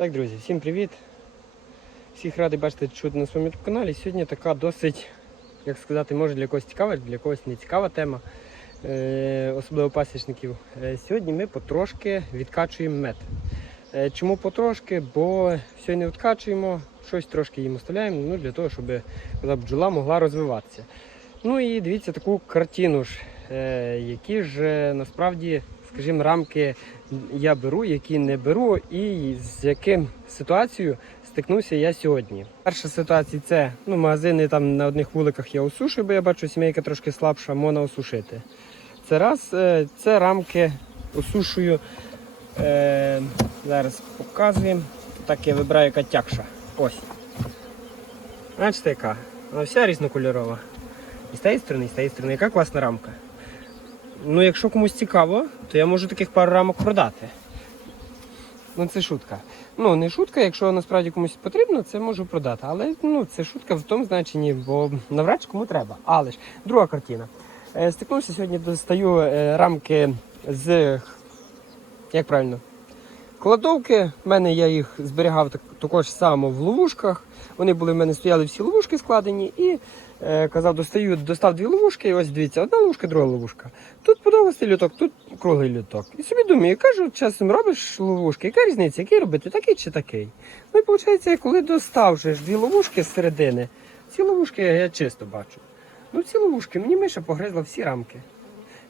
Так, друзі, всім привіт! Всіх радий бачити чути на своєму каналі. Сьогодні така досить, як сказати, може для когось цікава, для когось не цікава тема, е, особливо пасічників. Е, сьогодні ми потрошки відкачуємо мед. Е, чому потрошки? Бо сьогодні відкачуємо, щось трошки їм оставляємо, ну, для того, щоб бджола могла розвиватися. Ну і дивіться таку картину ж, які ж насправді, скажімо, рамки я беру, які не беру, і з яким ситуацією стикнувся я сьогодні. Перша ситуація це ну, магазини там на одних вуликах я осушую, бо я бачу, сімейка трошки слабша, можна осушити. Це раз, е, це рамки осушую. Е, зараз показуємо. Так я вибираю яка тякша. Ось. Бачите, яка? Вона вся різнокольорова. І з тієї сторони, і з тієї сторони. Яка класна рамка. Ну, якщо комусь цікаво, то я можу таких пару рамок продати. Ну, це шутка. Ну, не шутка, якщо насправді комусь потрібно, це можу продати. Але ну, це шутка в тому значенні, бо навряд чи кому треба. Але ж друга картина. Е, Стикнувся сьогодні, достаю е, рамки з. Як правильно? Кладовки. В мене я їх зберігав так, також само в ловушках. Вони були в мене стояли всі ловушки складені і казав, достаю, достав дві ловушки, і ось дивіться, одна ловушка, друга ловушка. Тут подовгостий люток, тут круглий люток. І собі думаю, кажу, часом робиш ловушки, яка різниця, який робити, такий чи такий. Ну і виходить, коли достав вже дві ловушки з середини, ці ловушки я чисто бачу. Ну ці ловушки мені миша погризла всі рамки.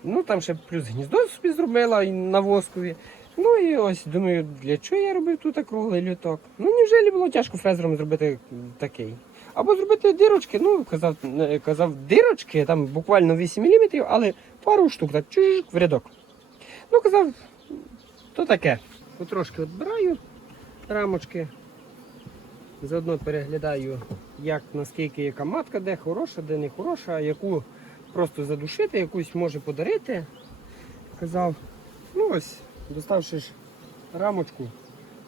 Ну там ще плюс гніздо собі зробила на воскові. Ну і ось думаю, для чого я робив тут круглий люток? Ну невже було тяжко фрезером зробити такий? Або зробити дирочки, ну казав, казав дирочки, там буквально 8 мм, але пару штук так чужик в рядок. Ну казав, то таке. Потрошки відбираю рамочки. Заодно переглядаю, як наскільки яка матка, де хороша, де не хороша, яку просто задушити, якусь може подарити. Казав, ну ось, доставши ж рамочку,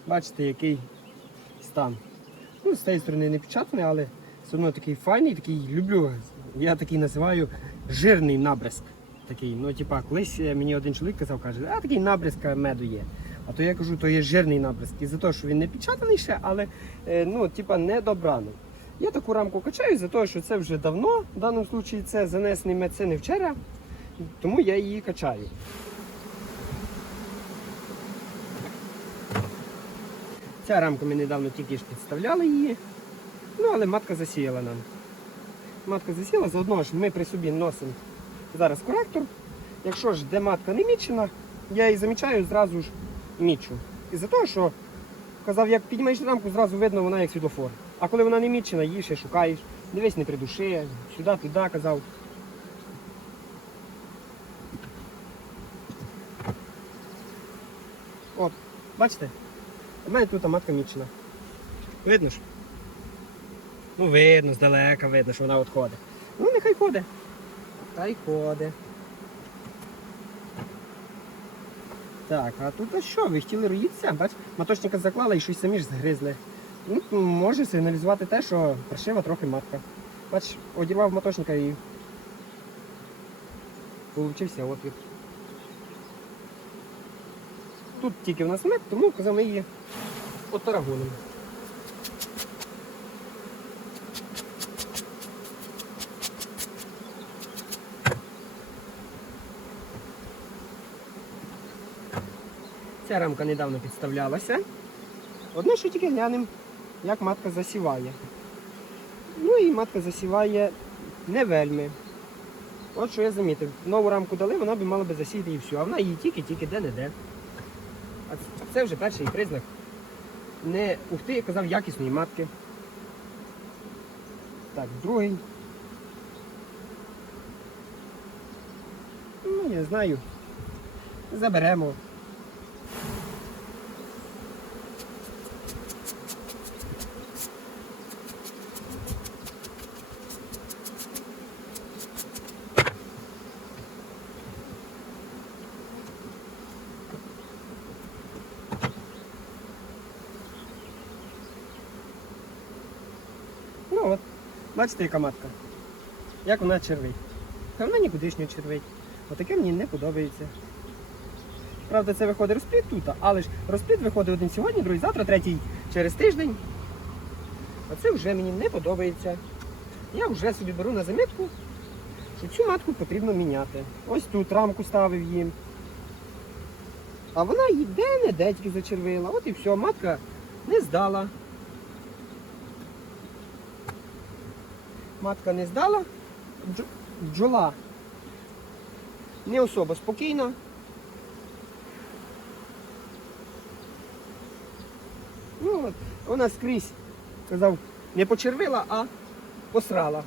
бачите, який стан. Ну, з цієї сторони не печатаний, але все одно такий файний, такий люблю. Я такий називаю жирний набризк. Такий, ну, типа, колись мені один чоловік казав, каже, а такий набризк меду є. А то я кажу, то є жирний набризк. І за те, що він не печатаний ще, але е, ну, типа, не добраний. Я таку рамку качаю за те, що це вже давно, в даному випадку це занесений мед, це не вчора, тому я її качаю. Ця рамка ми недавно тільки ж підставляли її. Ну, але матка засіяла нам. Матка засіяла, заодно ж ми при собі носимо зараз коректор. Якщо ж де матка не мічена, я її замічаю, зразу ж мічу. І за того, що казав, як піднімаєш рамку, зразу видно вона як світлофор. А коли вона не мічена, її ще шукаєш. Дивись, не придуши, сюди, туди казав. От, бачите? Мене тут матка мічена. Видно ж? Ну видно, здалека видно, що вона от ходить. Ну нехай ходить. Та й ходить. Так, а тут а що? Ви хотіли роїтися? Бач, маточника заклала і щось самі ж згризли. Ну, може сигналізувати те, що паршива трохи матка. Бач, одірвав маточника і получився отвір. Тут тільки в нас мед, тому ми її отарагонимо. Ця рамка недавно підставлялася. Одне, що тільки глянемо, як матка засіває. Ну і матка засіває не вельми. От що я замітив. Нову рамку дали, вона б мала би засіяти і все. А вона її тільки-тільки де-не-де. А це вже перший признак. Не ух ти, я казав, якісної матки. Так, другий. Ну, не знаю. Заберемо. Ну от, бачите, яка матка. Як вона червить. Та вона нікудишньо червить. Отаке мені не подобається. Правда, це виходить розплід тут, але ж розплід виходить один сьогодні, другий завтра, третій через тиждень. А це вже мені не подобається. Я вже собі беру на замітку, що цю матку потрібно міняти. Ось тут рамку ставив їм. А вона йде, не де тільки зачервила. От і все, матка не здала. Матка не здала. Бдж- Бджола не особо спокійна. Ну, от, вона скрізь, казав, не почервила, а посрала.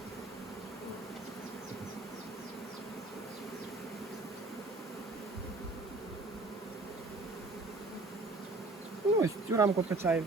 Ну, ось цю рамку качаю.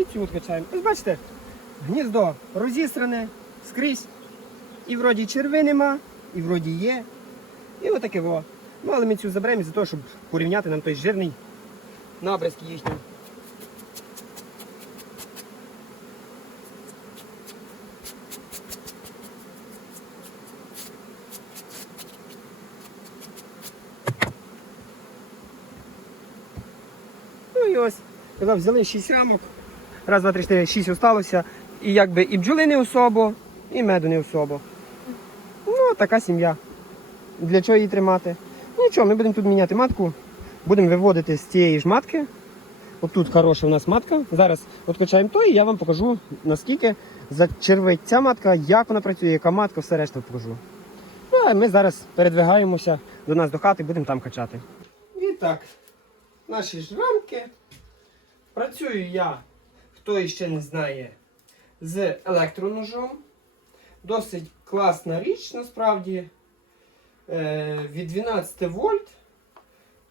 І цю от качаємо. Ось бачите, гніздо розістране скрізь. І вроді черви нема, і вроді є. І отаке во. Ну, але ми цю заберемо за того, щоб порівняти нам той жирний набризк їхній. Ну і ось, казав, взяли 6 рамок. Раз, два, три, чотири, шість осталося. І якби і бджоли не особо, і меду не особо. Ну, така сім'я. Для чого її тримати? Ну нічого, ми будемо тут міняти матку. Будемо виводити з цієї ж матки. Отут хороша у нас матка. Зараз откачаємо той, і я вам покажу, наскільки зачервить ця матка, як вона працює, яка матка, все решта покажу. Ну, а ми зараз передвигаємося до нас до хати, будемо там качати. І так, наші ж рамки. Працюю я, хто іще не знає, з електроножом. Досить класна річ насправді. Е, від 12 вольт.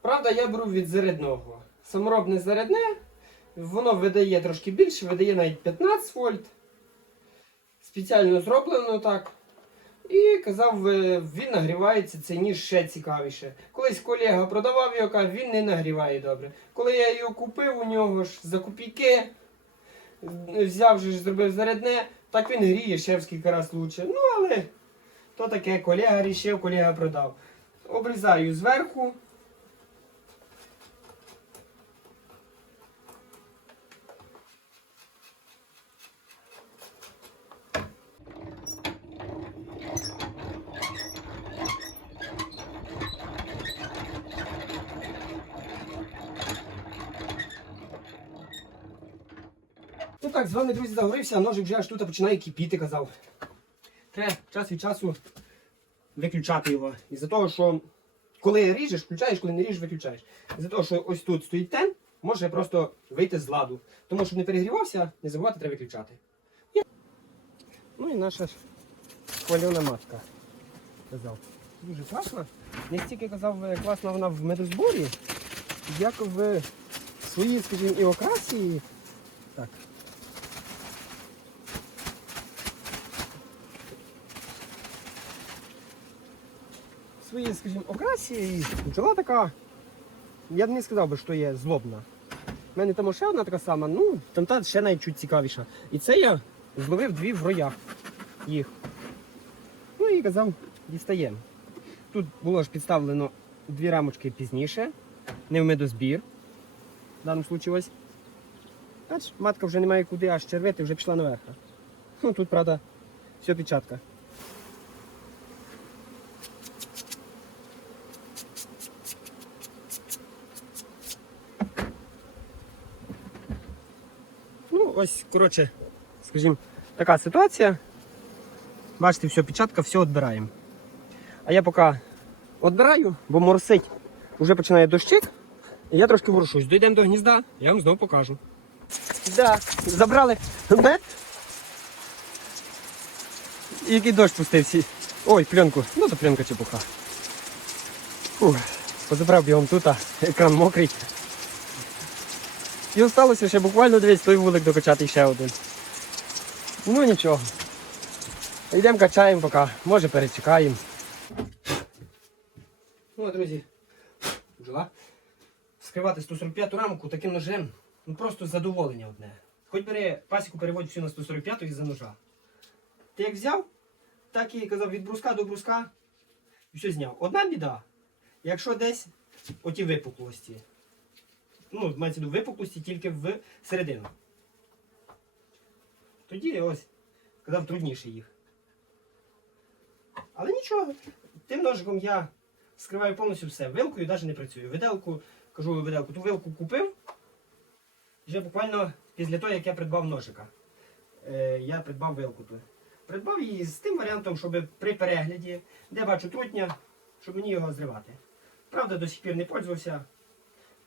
Правда, я беру від зарядного. Саморобне зарядне, воно видає трошки більше, видає навіть 15 вольт. Спеціально зроблено так. І казав, е, він нагрівається цей ніж ще цікавіше. Колись колега продавав його, каже, він не нагріває добре. Коли я його купив у нього ж за копійки, взяв же зробив зарядне, так він гріє ще в скільки раз лучше. Ну, але то таке, колега рішив, колега продав. Обрізаю зверху. Ну так, з вами, друзі, заговорився, а ножик вже аж тут починає кипіти, казав. Треба час від часу виключати його. Із-за того, що коли ріжеш, включаєш, коли не ріжеш, виключаєш. Із-за того, що ось тут стоїть тен, може просто вийти з ладу. Тому, щоб не перегрівався, не забувати, треба виключати. І- Ну і наша хвальона матка. Казав. Дуже класна. Не стільки казав, класна вона в медозборі, як в своїй, скажімо, і окрасі. Так. Своїй, скажімо, окрасі і бджола така. Я б не сказав би, що є злобна. У мене там ще одна така сама, ну, там та ще навіть цікавіша. І це я зловив дві в роях їх. Ну і казав, дістаємо. Тут було ж підставлено дві рамочки пізніше, не в медозбір. В даному ось. Бач, матка вже не має куди аж червити, вже пішла наверх. Ну тут, правда, все печатка. Ну, ось, коротше, скажімо, така ситуація. Бачите, все, печатка, все відбираємо. А я поки відбираю, бо моросить, вже починає дощик, і я трошки ворушусь. Дійдемо до гнізда, я вам знову покажу. Да, забрали мед. І який дощ пустився. Ой, пленку. Ну то пленка чепуха. Позабрав бігом тут, а екран мокрий. І осталося ще буквально дивись той вулик докачати ще один. Ну нічого. Йдемо качаємо поки, може перечекаємо. Ну, друзі, бджола. Скривати 145 рамку таким ножем, ну просто задоволення одне. Хоч бери пасіку переводь всю на 145 із-за ножа. Ти як взяв, так і казав від бруска до бруска і все зняв. Одна біда, якщо десь оті випуклості. Ну, мається до випуклості тільки в середину. Тоді ось, казав, трудніше їх. Але нічого, тим ножиком я скриваю повністю все. Вилкою навіть не працюю. Виделку, кажу виделку, ту вилку купив. Вже буквально після того, як я придбав ножика. Е, я придбав вилку ту. Придбав її з тим варіантом, щоб при перегляді, де бачу трутня, щоб мені його зривати. Правда, до сих пір не пользувався.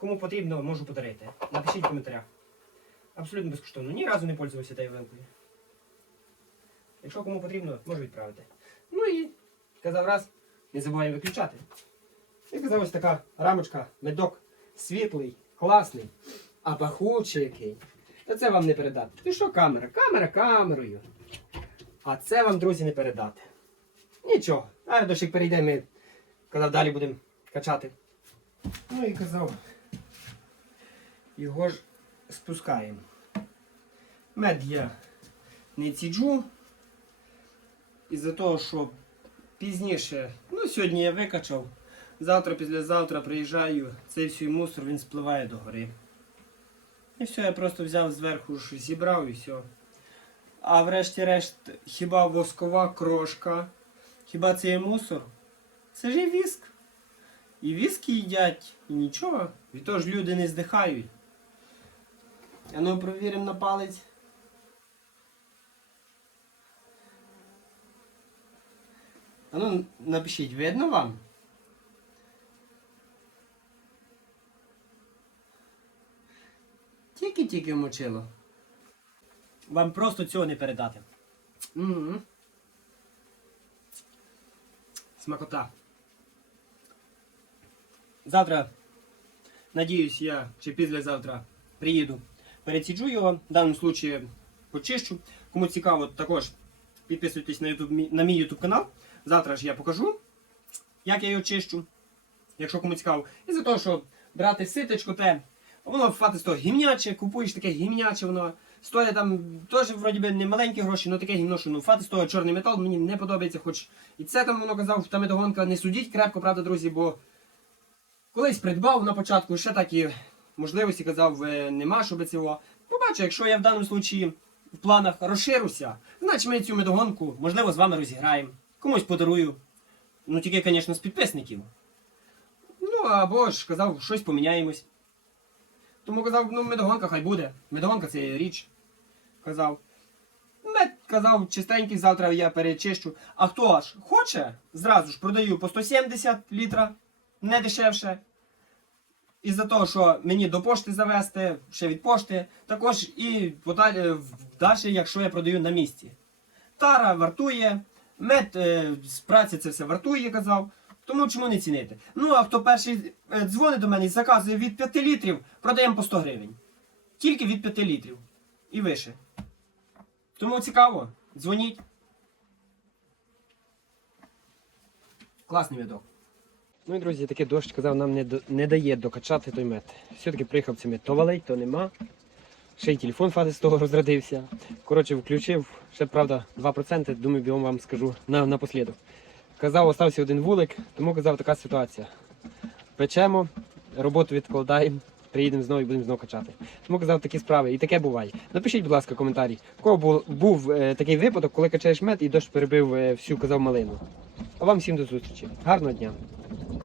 Кому потрібно, можу подарити. Напишіть в коментарях. Абсолютно безкоштовно. Ні разу не пользувався тією вилкою. Якщо кому потрібно, можу відправити. Ну і казав раз, не забуваємо виключати. І казав ось така рамочка, медок світлий, класний, а пахучий який. Та це вам не передати. Ти що камера? Камера камерою. А це вам, друзі, не передати. Нічого. А дощик перейде, ми казав, далі будемо качати. Ну і казав. Його ж спускаємо. Мед я не ціджу. Із-за того, що пізніше, ну сьогодні я викачав, завтра, післязавтра приїжджаю, цей всій мусор він спливає до гори. І все, я просто взяв зверху зібрав і все. А врешті-решт, хіба воскова крошка, хіба це є мусор? Це ж і віск. І віскі їдять, і нічого. Від того ж люди не здихають. А ну провіримо на палець. А ну напишіть, видно вам? Тільки-тільки мочило. Вам просто цього не передати. М-м. Смакота. Завтра, надіюсь, я чи післязавтра приїду. Переціджу його, в даному случаї почищу. Кому цікаво, також підписуйтесь на, YouTube, на мій YouTube канал. Завтра ж я покажу, як я його чищу. Якщо кому цікаво. І за того, що брати ситочку, те, воно фати з того гімняче, купуєш таке гімняче, воно стоїть там теж вроді би не маленькі гроші, але таке гімно, що ну фати з того чорний метал мені не подобається, хоч і це там воно казав, та медогонка не судіть крепко, правда, друзі, бо колись придбав на початку, ще такі можливості казав, е, нема, щоб цього. Побачу, якщо я в даному случаї в планах розширюся, значить ми цю медогонку, можливо, з вами розіграємо. Комусь подарую. Ну тільки, звісно, з підписників. Ну, або ж казав, щось поміняємось. Тому казав, ну медогонка хай буде. Медогонка це річ. Казав. Мед казав, чистенький, завтра я перечищу. А хто ж хоче, зразу ж продаю по 170 літра, не дешевше. Із-за того, що мені до пошти завести, ще від пошти, також і далі, якщо я продаю на місці. Тара вартує, мед е, з праці це все вартує, казав. Тому чому не цінити? Ну, а хто перший е, дзвонить до мене і заказує від 5 літрів, продаємо по 100 гривень. Тільки від 5 літрів. І вище. Тому цікаво, дзвоніть. Класний медок. Ну і друзі, такий дощ казав, нам не, не дає докачати той мед. Все-таки приїхав цей мед. То валить, то нема. Ще й телефон фати з того розрядився. Коротше, включив, ще правда 2%, думаю, бігом вам скажу на, напослідок. Казав, остався один вулик, тому казав така ситуація. Печемо, роботу відкладаємо, приїдемо знову і будемо знову качати. Тому казав такі справи, і таке буває. Напишіть, будь ласка, коментарі. У кого був, був е, такий випадок, коли качаєш мед і дощ перебив е, всю казав малину. А вам всім до зустрічі. Гарного дня!